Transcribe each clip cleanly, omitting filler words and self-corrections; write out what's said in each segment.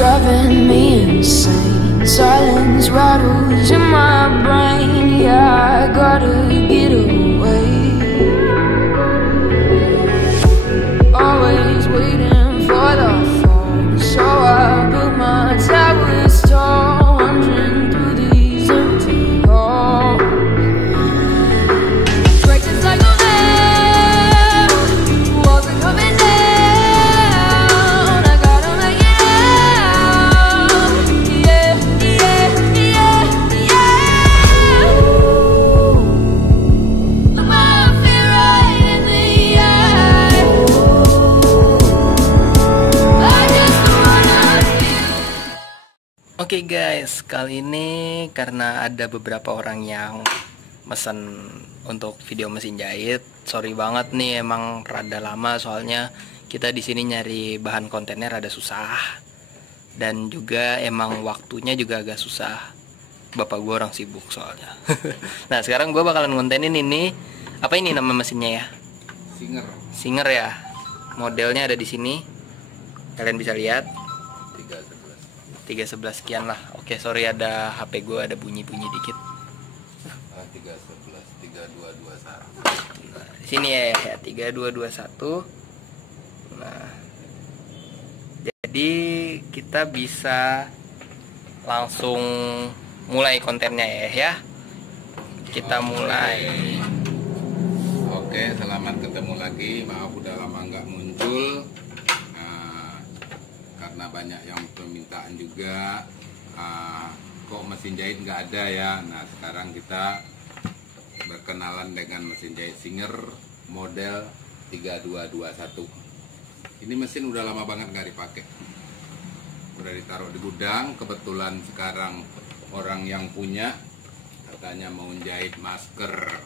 driving me insane. Silence rattles in my brain. Yeah, I gotta get away. Always waiting for the phone, so I built my towers tall, wandering through these empty halls. Break the cycle now, walls are coming down. I gotta make it out. Yeah, yeah, yeah, yeah. Look my fear right in the eye. I just wanna feel. Oke guys, kali ini karena ada beberapa orang yang mesen untuk video mesin jahit. Sorry banget nih, emang rada lama soalnya kita di sini nyari bahan kontennya rada susah. Dan juga emang waktunya juga agak susah. Bapak gue orang sibuk soalnya. Nah, sekarang gue bakalan ngontenin ini. Apa ini nama mesinnya ya? Singer Singer ya. Modelnya ada di sini. Kalian bisa lihat. 311 sekian lah. Oke, sorry ada HP gue ada bunyi-bunyi dikit. 311 3221. Nah, di sini ya 3221. Nah, jadi kita bisa langsung mulai kontennya ya. Kita mulai. Oke, selamat ketemu lagi. Maaf udah lama nggak muncul. Karena banyak yang permintaan juga. Kok mesin jahit nggak ada ya. Nah, sekarang kita berkenalan dengan mesin jahit Singer model 3221. Ini mesin udah lama banget nggak dipakai. Udah ditaruh di gudang. Kebetulan sekarang orang yang punya katanya mau jahit masker.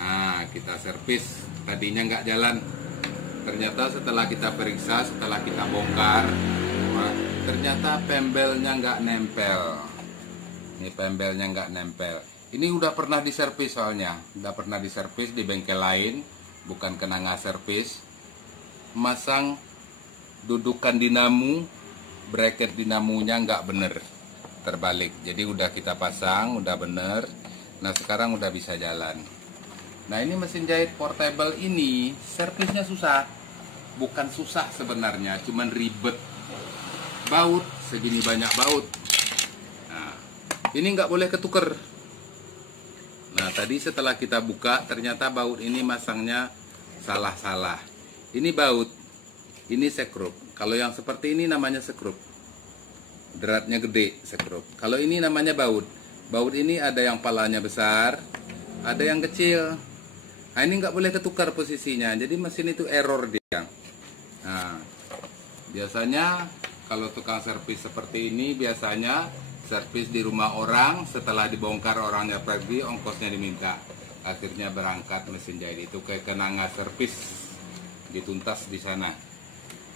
Nah, kita servis. Tadinya nggak jalan. Ternyata setelah kita periksa, setelah kita bongkar, ternyata pembelnya nggak nempel. Ini pembelnya nggak nempel. Ini udah pernah diservis soalnya. Udah pernah diservis di bengkel lain, bukan kena nggak servis. Masang dudukan dinamo, bracket dinamonya nggak bener, terbalik. Jadi udah kita pasang, udah bener. Nah, sekarang udah bisa jalan. Nah, ini mesin jahit portable ini servisnya susah. Bukan susah sebenarnya, cuman ribet. Baut, segini banyak baut. Nah, ini nggak boleh ketuker. Nah, tadi setelah kita buka, ternyata baut ini masangnya salah-salah. Ini baut, ini sekrup. Kalau yang seperti ini namanya sekrup. Deratnya gede, sekrup. Kalau ini namanya baut. Baut ini ada yang palanya besar, ada yang kecil. Nah, ini nggak boleh ketukar posisinya, jadi mesin itu error dia. Nah, biasanya kalau tukang servis seperti ini, biasanya servis di rumah orang, setelah dibongkar orangnya pergi, ongkosnya diminta. Akhirnya berangkat mesin jahit itu ke kenanga servis, dituntas di sana.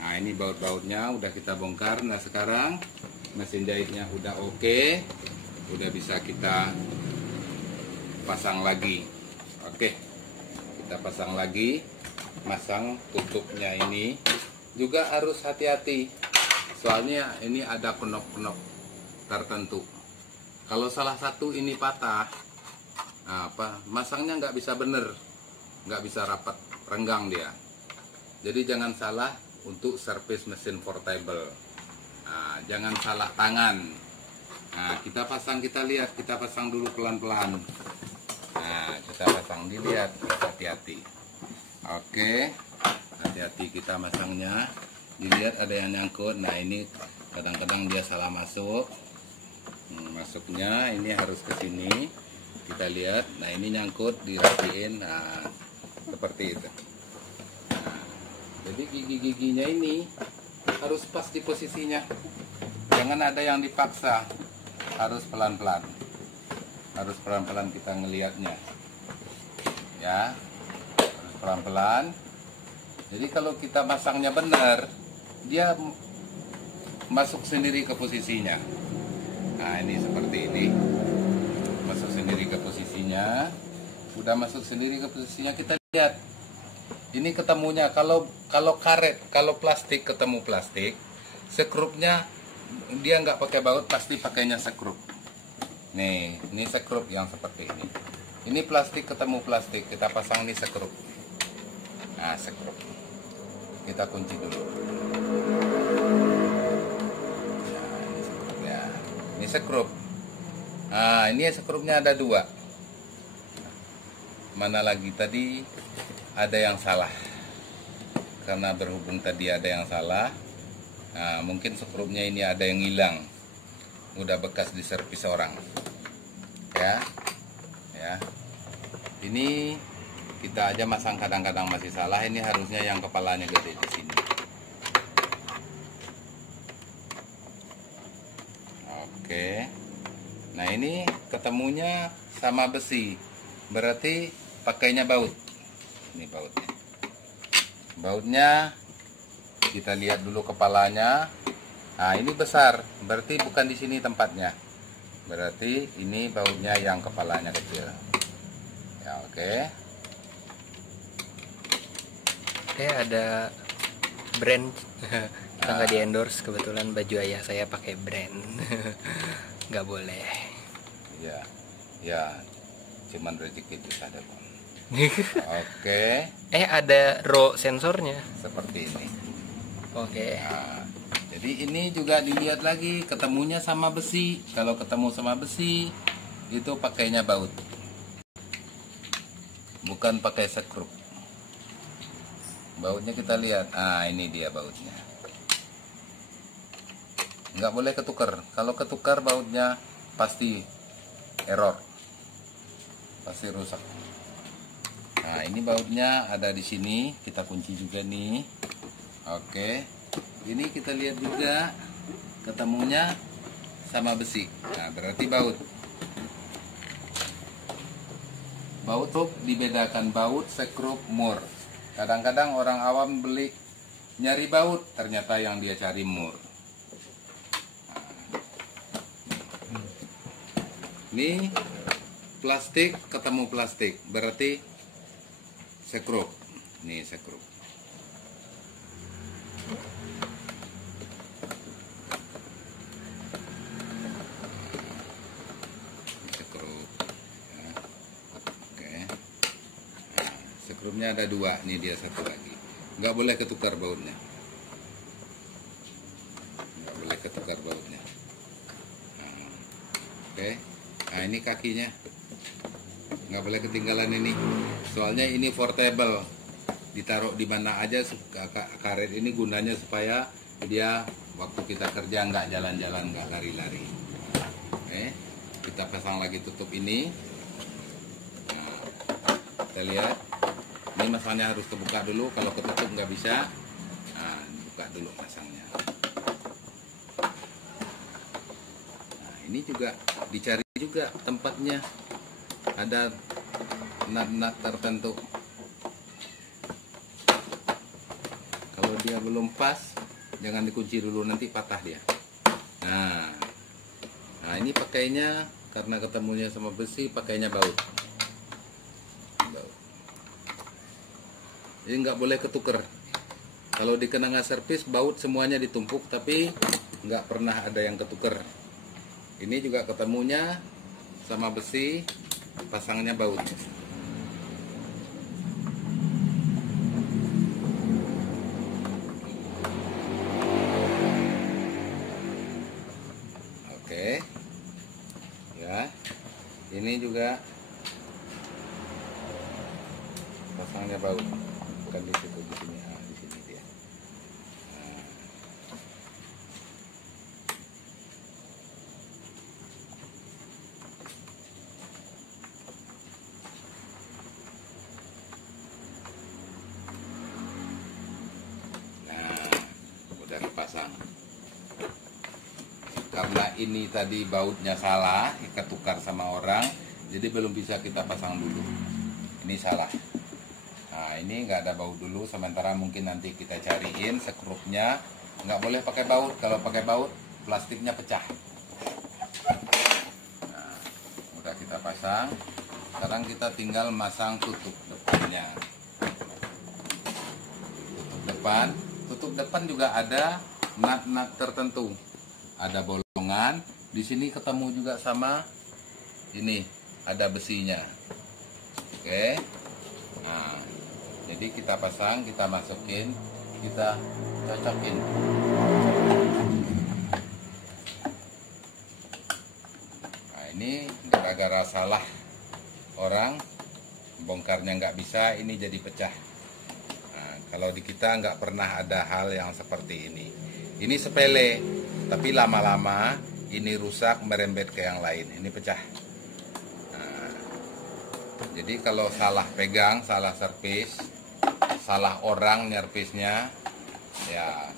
Nah, ini baut-bautnya udah kita bongkar. Nah, sekarang mesin jahitnya udah oke, udah bisa kita pasang lagi. Oke, kita pasang lagi. Masang tutupnya ini juga harus hati-hati, soalnya ini ada knop-knop tertentu. Kalau salah satu ini patah, nah, masangnya nggak bisa bener, nggak bisa rapat, renggang dia. Jadi jangan salah untuk servis mesin portable. Nah, jangan salah tangan. Nah, kita pasang, kita lihat, kita pasang dulu pelan-pelan. Nah, kita pasang, dilihat, hati-hati. Oke, hati-hati kita masangnya. Dilihat ada yang nyangkut. Nah, ini kadang-kadang dia salah masuk. Masuknya ini harus ke sini. Kita lihat. Nah, ini nyangkut, dirapiin. Nah, seperti itu. Nah, jadi gigi-giginya ini harus pas di posisinya. Jangan ada yang dipaksa. Harus pelan-pelan. Harus pelan-pelan kita ngelihatnya. Ya. Pelan-pelan. Jadi kalau kita masangnya benar, dia masuk sendiri ke posisinya. Nah, ini seperti ini. Masuk sendiri ke posisinya. Udah masuk sendiri ke posisinya, kita lihat. Ini ketemunya kalau karet, kalau plastik ketemu plastik, sekrupnya dia nggak pakai baut, pasti pakainya sekrup. Nih, ini sekrup yang seperti ini. Ini plastik ketemu plastik, kita pasang di sekrup. Nah, sekrup. Kita kunci dulu. Nah, ini sekrupnya. Ini sekrup. Nah, ini sekrupnya ada 2. Mana lagi tadi ada yang salah. Karena berhubung tadi ada yang salah, nah, mungkin sekrupnya ini ada yang hilang. Udah bekas diservis orang. Ya. Ini kita aja masang kadang-kadang masih salah. Ini harusnya yang kepalanya gede di sini. Oke. Nah, ini ketemunya sama besi. Berarti pakainya baut. Ini bautnya. Bautnya kita lihat dulu kepalanya. Nah, ini besar. Berarti bukan di sini tempatnya. Berarti ini bautnya yang kepalanya kecil. Ya, oke. Ada brand kita nggak di endorse, kebetulan baju ayah saya pakai brand. Nggak boleh. Ya, cuman rezeki itu saja, Bang. Oke, Ada RO sensornya seperti ini. oke. Nah, jadi ini juga dilihat lagi ketemunya sama besi. Kalau ketemu sama besi itu pakainya baut, bukan pakai sekrup. Bautnya kita lihat. Ah, ini dia bautnya. Nggak boleh ketukar. Kalau ketukar bautnya pasti error, pasti rusak. Nah, ini bautnya ada di sini. Kita kunci juga nih. Oke. Ini kita lihat juga ketemunya sama besi. Nah, berarti baut. Baut tuh dibedakan baut, sekrup, mur. Kadang-kadang orang awam beli nyari baut, ternyata yang dia cari mur. Ini plastik ketemu plastik, berarti sekrup. Nih sekrup. Sekrup. Ya. Oke. Nah, sekrupnya ada 2, nih dia satu lagi. Nggak boleh ketukar bautnya. Nggak boleh ketukar bautnya. Nah, oke. Nah, ini kakinya. Nggak boleh ketinggalan ini. Soalnya ini portable. Ditaruh di mana aja. Karet ini gunanya supaya dia waktu kita kerja nggak jalan-jalan, nggak lari-lari. Oke. Kita pasang lagi tutup ini. Nah, kita lihat. Ini masanya harus kebuka dulu. Kalau ketutup nggak bisa. Nah, buka dulu masangnya. Nah, ini juga dicari juga tempatnya. Ada nut-nut tertentu. Kalau dia belum pas, jangan dikunci dulu, nanti patah dia. Nah, ini pakainya karena ketemunya sama besi, pakainya baut. Jadi nggak boleh ketuker. Kalau di kenanga servis baut semuanya ditumpuk, tapi nggak pernah ada yang ketuker. Ini juga ketemunya sama besi, pasangnya baut. Oke. Ya. Ini juga pasangnya baut. Bukan di situ, di sini. Ah, di sini dia. Udah dipasang. Karena ini tadi bautnya salah, ketukar sama orang, jadi belum bisa kita pasang dulu. Ini salah. Nah, ini nggak ada baut dulu, sementara mungkin nanti kita cariin sekrupnya. Nggak boleh pakai baut. Kalau pakai baut, plastiknya pecah. Nah, udah kita pasang. Sekarang kita tinggal masang tutup depannya. Tutup depan juga ada nut-nut tertentu. ada bolongan. Di sini ketemu juga sama ini, ada besinya. Oke. Nah, jadi kita pasang, kita masukin, kita cocokin. Nah, ini gara-gara salah orang, bongkarnya nggak bisa, ini jadi pecah. Nah, kalau di kita nggak pernah ada hal yang seperti ini. Ini sepele, tapi lama-lama ini rusak, merembet ke yang lain, ini pecah. Nah, jadi kalau salah pegang, salah servis, salah orang nyervisnya, ya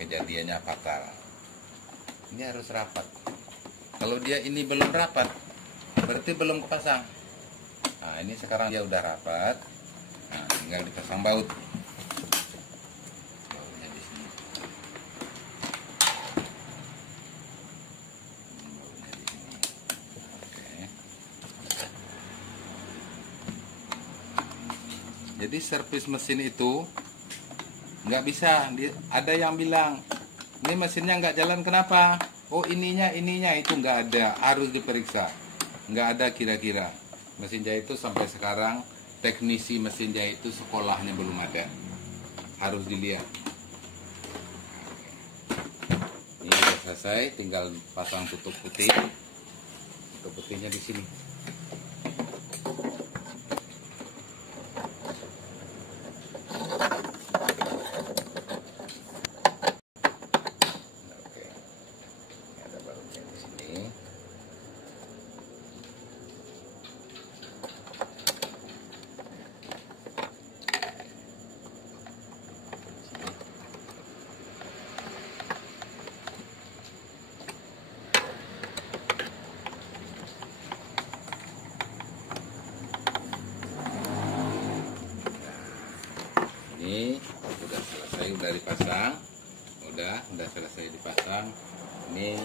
kejadiannya fatal. Ini harus rapat. Kalau dia ini belum rapat, berarti belum kepasang. Nah, ini sekarang dia udah rapat. Nah, tinggal dipasang baut. Bautnya di sini. Bautnya di sini. Oke. Jadi servis mesin itu nggak bisa. Ada yang bilang ini mesinnya nggak jalan, kenapa? Oh, ininya itu nggak ada, harus diperiksa. Nggak ada kira-kira. Mesin jahit itu sampai sekarang teknisi mesin jahit itu sekolahnya belum ada, harus dilihat. Ini sudah selesai, tinggal pasang tutup putih. Tutup putihnya di sini. Oke, ini ada bautnya di sini. Ini udah selesai, udah dipasang, udah selesai dipasang. Ini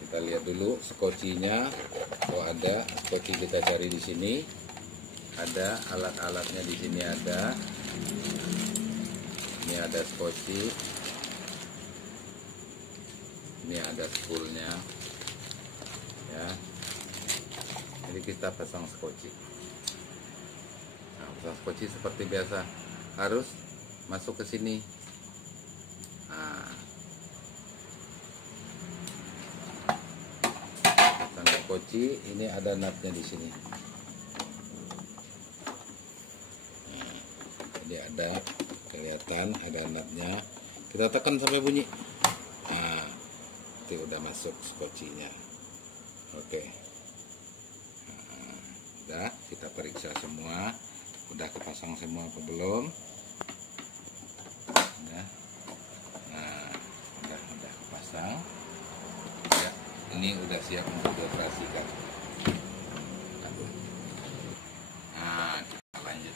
kita lihat dulu skocinya. Oh, ada skoci, kita cari di sini. Ada alat-alatnya di sini ada. Ini ada skoci. Ini ada spoolnya. Ya. Jadi kita pasang skoci. Pasang skoci seperti biasa, harus masuk ke sini. Nah, pasang skoci, ini ada nutnya di sini. Jadi ada kelihatan ada nutnya. Kita tekan sampai bunyi. Nah, itu udah masuk skocinya. Oke. Nah, udah kita periksa semua. Udah kepasang semua apa belum? Udah. Nah, udah kepasang. Ya, ini udah siap untuk dioperasikan. Nah, kita lanjut.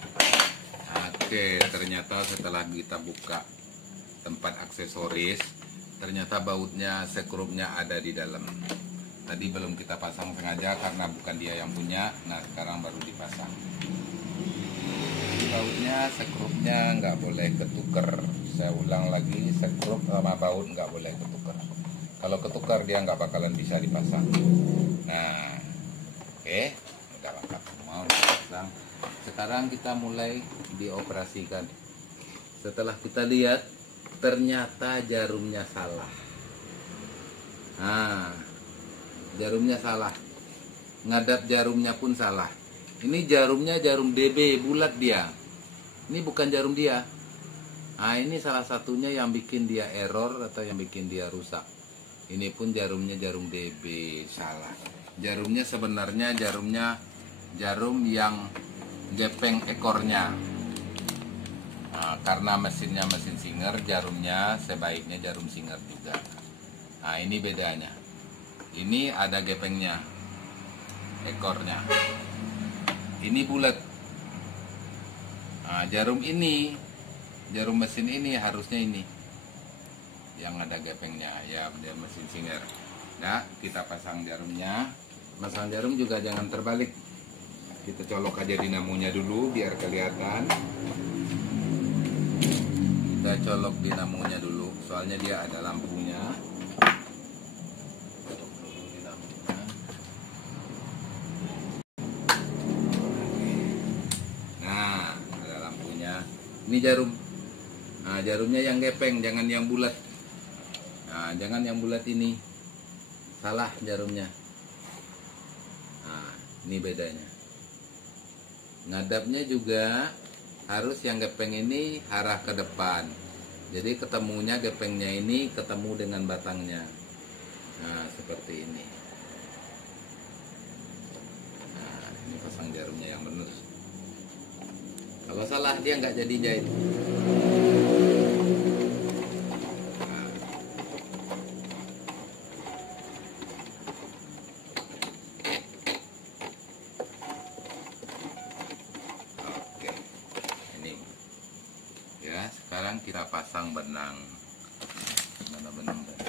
Oke, ternyata setelah kita buka tempat aksesoris, ternyata bautnya, sekrupnya ada di dalam. Tadi belum kita pasang sengaja karena bukan dia yang punya. Nah, sekarang baru dipasang. Bautnya, sekrupnya nggak boleh ketuker. Saya ulang lagi, sekrup sama baut nggak boleh ketuker. Kalau ketukar dia nggak bakalan bisa dipasang. Nah, oke, udah lengkap semua, udah pasang. Sekarang kita mulai dioperasikan. Setelah kita lihat, ternyata jarumnya salah. Nah, jarumnya salah. Ngadap jarumnya pun salah. Ini jarumnya jarum DB, bulat dia. Ini bukan jarum dia. Nah, ini salah satunya yang bikin dia error atau yang bikin dia rusak. Ini pun jarumnya jarum DB, salah. Jarumnya sebenarnya jarum yang gepeng ekornya. Nah, karena mesinnya mesin Singer, jarumnya sebaiknya jarum Singer juga. Nah, ini bedanya. Ini ada gepengnya, ekornya. Ini bulat. Nah, jarum mesin ini harusnya ini yang ada gepengnya, ya, dia mesin Singer. Nah, kita pasang jarumnya. Pasang jarum juga jangan terbalik. Kita colok aja dinamonya dulu biar kelihatan. Kita colok dinamonya dulu, soalnya dia ada lampunya. Colok dulu dinamonya. Nah, ada lampunya. Ini jarum. Nah, jarumnya yang gepeng, jangan yang bulat. Nah, jangan yang bulat ini. Salah jarumnya. Nah, ini bedanya. Ngadapnya juga harus yang gepeng ini arah ke depan. Jadi ketemunya gepengnya ini ketemu dengan batangnya. Nah, seperti ini. Nah, ini pasang jarumnya yang benar. Kalau salah dia nggak jadi jahit. Sekarang kita pasang benang. Mana benang tadi?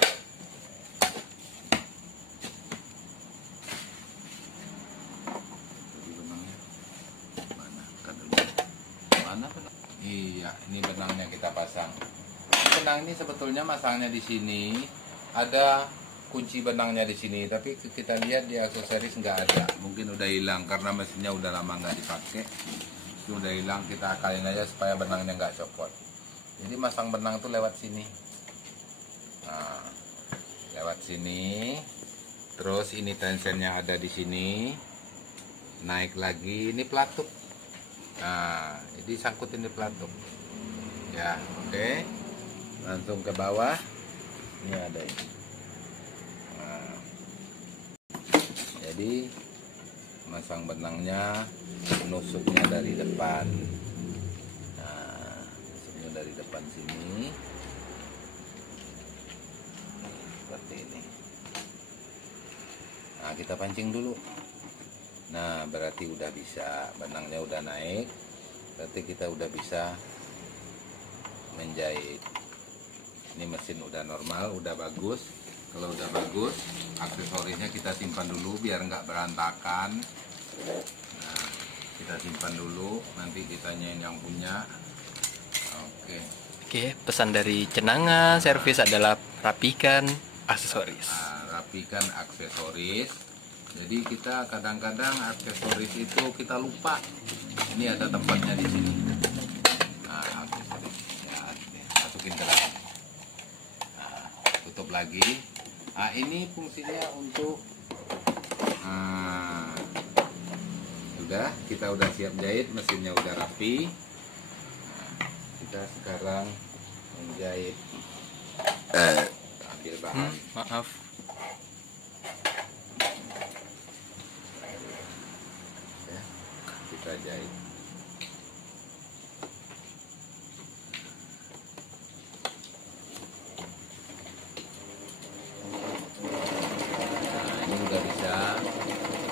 Jadi benangnya mana? Mana benang? Iya, ini benangnya kita pasang. Benang ini sebetulnya masangnya di sini. Ada kunci benangnya di sini, tapi kita lihat di aksesoris nggak ada. Mungkin udah hilang karena mesinnya udah lama nggak dipakai. Udah hilang, kita akalin aja supaya benangnya nggak copot. Jadi masang benang tuh lewat sini. Nah, lewat sini. Terus ini tensionnya ada di sini. Naik lagi, ini pelatuk. Nah, jadi sangkutin di pelatuk. Ya, oke. Langsung ke bawah. Ini ada ini. Nah, jadi masang benangnya, nusuknya dari depan. Dari depan sini seperti ini. Nah, kita pancing dulu. Nah, berarti udah bisa, benangnya udah naik, berarti kita udah bisa menjahit. Ini mesin udah normal, udah bagus. Kalau udah bagus, aksesorisnya kita simpan dulu biar nggak berantakan. Nah, kita simpan dulu, nanti kitanya yang punya. Oke, pesan dari Cenanga Servis adalah rapikan aksesoris. Rapikan aksesoris. Jadi kita kadang-kadang aksesoris itu kita lupa. Ini ada tempatnya di sini. Nah, aksesoris ya, masukin ke dalam. Nah, tutup lagi. Nah, ini fungsinya untuk sudah, kita udah siap jahit, mesinnya udah rapi. Kita sekarang menjahit. Ambil bahan. Maaf. Ya, kita jahit. Nah, ini udah bisa.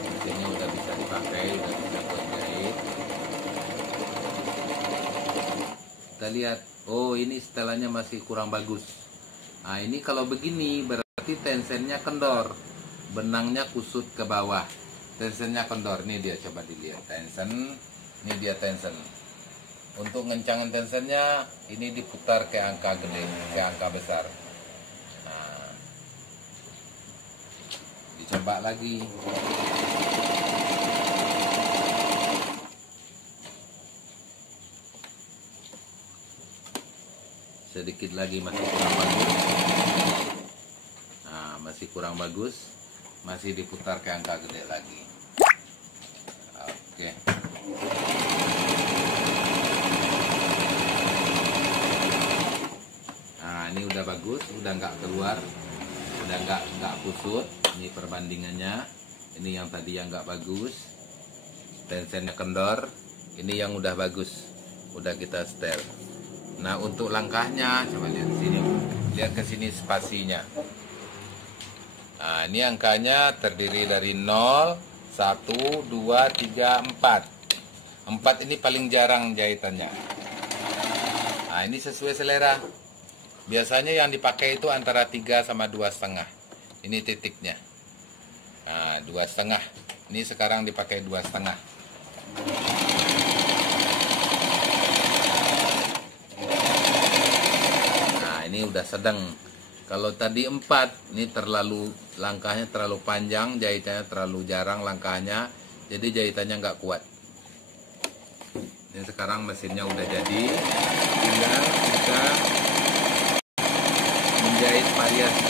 Mesinnya udah bisa dipakai, udah bisa buat jahit. Kita lihat, oh ini setelannya masih kurang bagus. Nah, ini kalau begini berarti tensionnya kendor, benangnya kusut ke bawah, tensionnya kendor. Ini dia, coba dilihat tension, ini dia tension. Untuk ngencangin tensionnya ini diputar ke angka gede, ke angka besar. Nah, dicoba lagi. Sedikit lagi masih kurang bagus. Nah, masih kurang bagus, masih diputar ke angka gede lagi. Oke. Nah, ini udah bagus, udah nggak keluar, udah nggak kusut. Ini perbandingannya. Ini yang tadi yang nggak bagus, tensionnya kendor. Ini yang udah bagus, udah kita setel. Nah, untuk langkahnya coba lihat sini, lihat ke sini spasinya. Nah, ini angkanya terdiri dari 0, 1, 2, 3, 4. 4 ini paling jarang jahitannya. Nah, ini sesuai selera. Biasanya yang dipakai itu antara 3 sama 2,5. Ini titiknya. Nah, 2,5. Ini sekarang dipakai 2,5. ini udah sedang. Kalau tadi 4, ini langkahnya terlalu panjang, jahitannya terlalu jarang langkahnya, jadi jahitannya nggak kuat. Ini sekarang mesinnya udah jadi, tinggal kita menjahit variasi.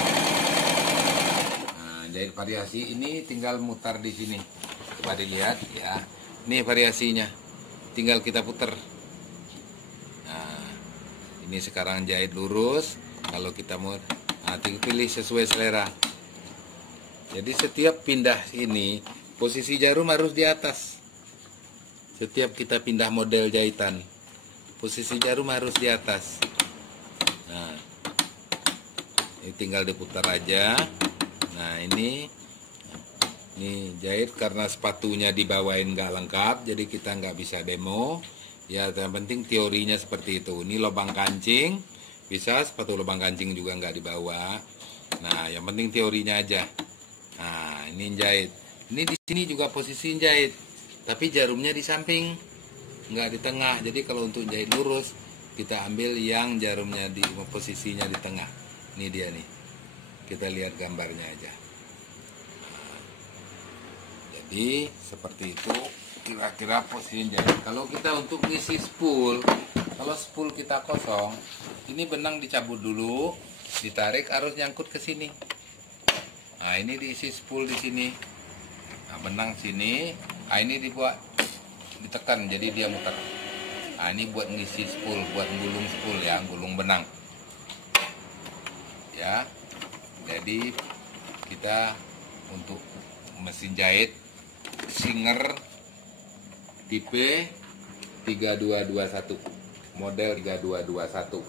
Nah, jahit variasi ini tinggal mutar di sini. Coba dilihat ya. Ini variasinya, tinggal kita putar. Nah, ini sekarang jahit lurus. Kalau kita mau tinggal pilih sesuai selera. Jadi setiap pindah ini posisi jarum harus di atas. Setiap kita pindah model jahitan, posisi jarum harus di atas. Nah, ini tinggal diputar aja. Nah, ini jahit karena sepatunya dibawain nggak lengkap, jadi kita nggak bisa demo. Ya, yang penting teorinya seperti itu. Ini lubang kancing, bisa sepatu lubang kancing juga nggak dibawa. Nah, yang penting teorinya aja. Nah, ini jahit. Ini di sini juga posisi jahit, tapi jarumnya di samping, nggak di tengah. Jadi kalau untuk jahit lurus, kita ambil yang jarumnya di posisinya di tengah. Ini dia nih. Kita lihat gambarnya aja. Nah, jadi seperti itu kira-kira posisi jahit. Kalau kita untuk ngisi spool, kalau spool kita kosong, ini benang dicabut dulu, ditarik, harus nyangkut ke sini. Nah, ini diisi spool di sini. Nah, benang sini. Nah, ini dibuat ditekan, jadi dia muter. Nah, ini buat ngisi spool, buat gulung spool ya, gulung benang. Ya. Jadi kita untuk mesin jahit Singer tipe 3221, model 3221.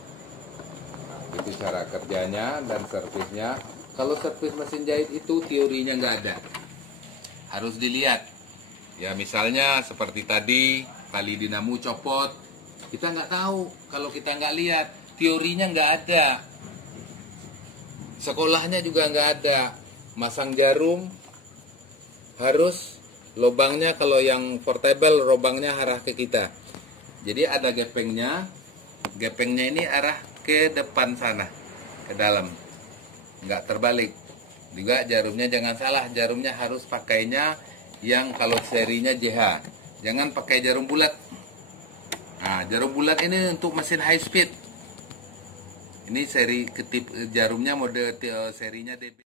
Nah, itu cara kerjanya dan servisnya. Kalau servis mesin jahit itu teorinya nggak ada, harus dilihat. Ya, misalnya seperti tadi tali dinamo copot, kita nggak tahu kalau kita nggak lihat. Teorinya nggak ada, sekolahnya juga nggak ada. Masang jarum harus lubangnya, kalau yang portable lubangnya arah ke kita. Jadi ada gepengnya, gepengnya ini arah ke depan sana, ke dalam, nggak terbalik. Juga jarumnya jangan salah, jarumnya harus pakainya yang kalau serinya JH, jangan pakai jarum bulat. Nah, jarum bulat ini untuk mesin high speed. Ini seri ketip jarumnya model serinya DB.